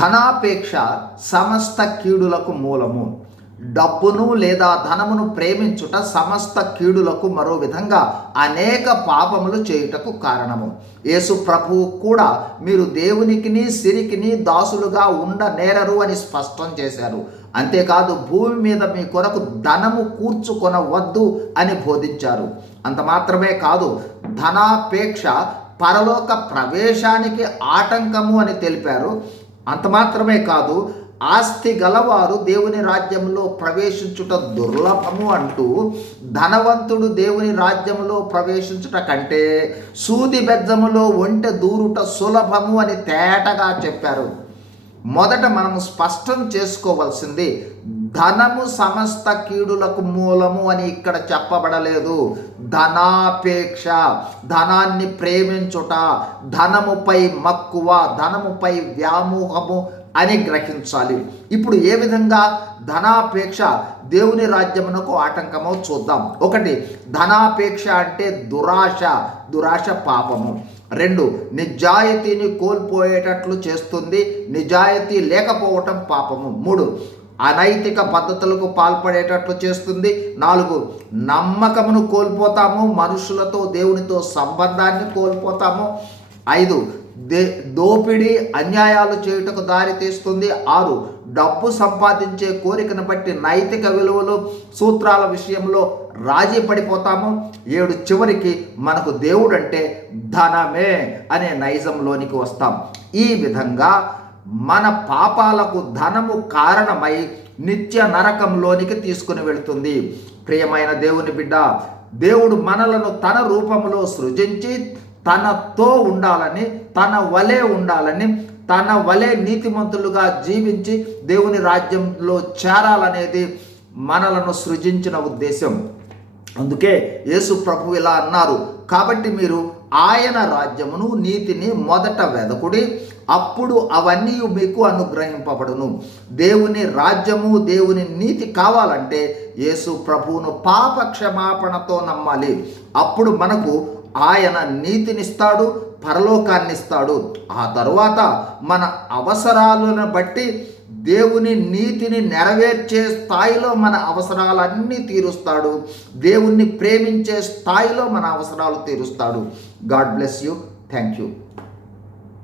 ధనాపేక్ష సమస్త కీడులకు మూలము. డబ్బును లేదా ధనమును ప్రేమించుట సమస్త కీడులకు మరో విధంగా అనేక పాపములు చేయుటకు కారణము. యేసు ప్రభువు కూడా మీరు దేవునికిని సిరికిని దాసులుగా ఉండనేరరు అని స్పష్టం చేశారు. అంతేకాదు భూమి మీద మీ కొరకు ధనము కూర్చుకొనవద్దు అని బోధించారు. అంత మాత్రమే కాదు ధనాపేక్ష పరలోక ప్రవేశానికి ఆటంకము అని తెలిపారు. అంత మాత్రమే కాదు ఆస్తి గలవారు దేవుని రాజ్యంలో ప్రవేశించుట దుర్లభము అంటూ ధనవంతుడు దేవుని రాజ్యంలో ప్రవేశించుట కంటే సూది బెజ్జములో ఒంటె దూరుట సులభము అని తేటగా చెప్పారు. మొదట మనము స్పష్టం చేసుకోవాల్సింది ధనము సమస్త కీడులకు మూలము అని ఇక్కడ చెప్పబడలేదు. ధనాపేక్ష ధనాన్ని ప్రేమించుట ధనముపై మక్కువ ధనముపై వ్యామోహము అని గ్రహించాలి. ఇప్పుడు ఏ విధంగా ధనాపేక్ష దేవుని రాజ్యమునకు ఆటంకమో చూద్దాం. ఒకటి ధనాపేక్ష అంటే దురాశ దురాశ పాపము. రెండు నిజాయితీని కోల్పోయేటట్లు చేస్తుంది నిజాయితీ లేకపోవటం పాపము. మూడు అనైతిక పద్ధతులకు పాల్పడేటట్లు చేస్తుంది. నాలుగు నమ్మకమును కోల్పోతాము. మనుషులతో దేవునితో సంబంధాన్ని కోల్పోతాము. ఐదు దే దోపిడీ అన్యాయాలు చేయుటకు దారి తీస్తుంది. ఆరు డబ్బు సంపాదించే కోరికను బట్టి నైతిక విలువలు సూత్రాల విషయంలో రాజీ పడిపోతాము. ఏడు చివరికి మనకు దేవుడంటే ధనమే అనే నైజంలోనికి వస్తాం. ఈ విధంగా మన పాపాలకు ధనము కారణమై నిత్య నరకంలోనికి తీసుకుని వెళుతుంది. ప్రియమైన దేవుని బిడ్డ దేవుడు మనలను తన రూపంలో సృజించి తనతో ఉండాలని తన వలే ఉండాలని తన వలె నీతిమంతులుగా జీవించి దేవుని రాజ్యంలో చేరాలనేది మనలను సృజించిన ఉద్దేశం అందుకే యేసు ప్రభు ఇలా అన్నారు. కాబట్టి మీరు ఆయన రాజ్యమును నీతిని మొదట వెదకుడి అప్పుడు అవన్నీ మీకు అనుగ్రహింపబడును. దేవుని రాజ్యము దేవుని నీతి కావాలంటే యేసు ప్రభువును పాప క్షమాపణతో నమ్మాలి. అప్పుడు మనకు ఆయన నీతినిస్తాడు పరలోకాన్ని ఇస్తాడు ఆ తరువాత మన అవసరాలను బట్టి దేవుని నీతిని నెరవేర్చే స్థాయిలో మన అవసరాలన్నీ తీరుస్తాడు. దేవుణ్ణి ప్రేమించే స్థాయిలో మన అవసరాలు తీరుస్తాడు. God bless you. Thank you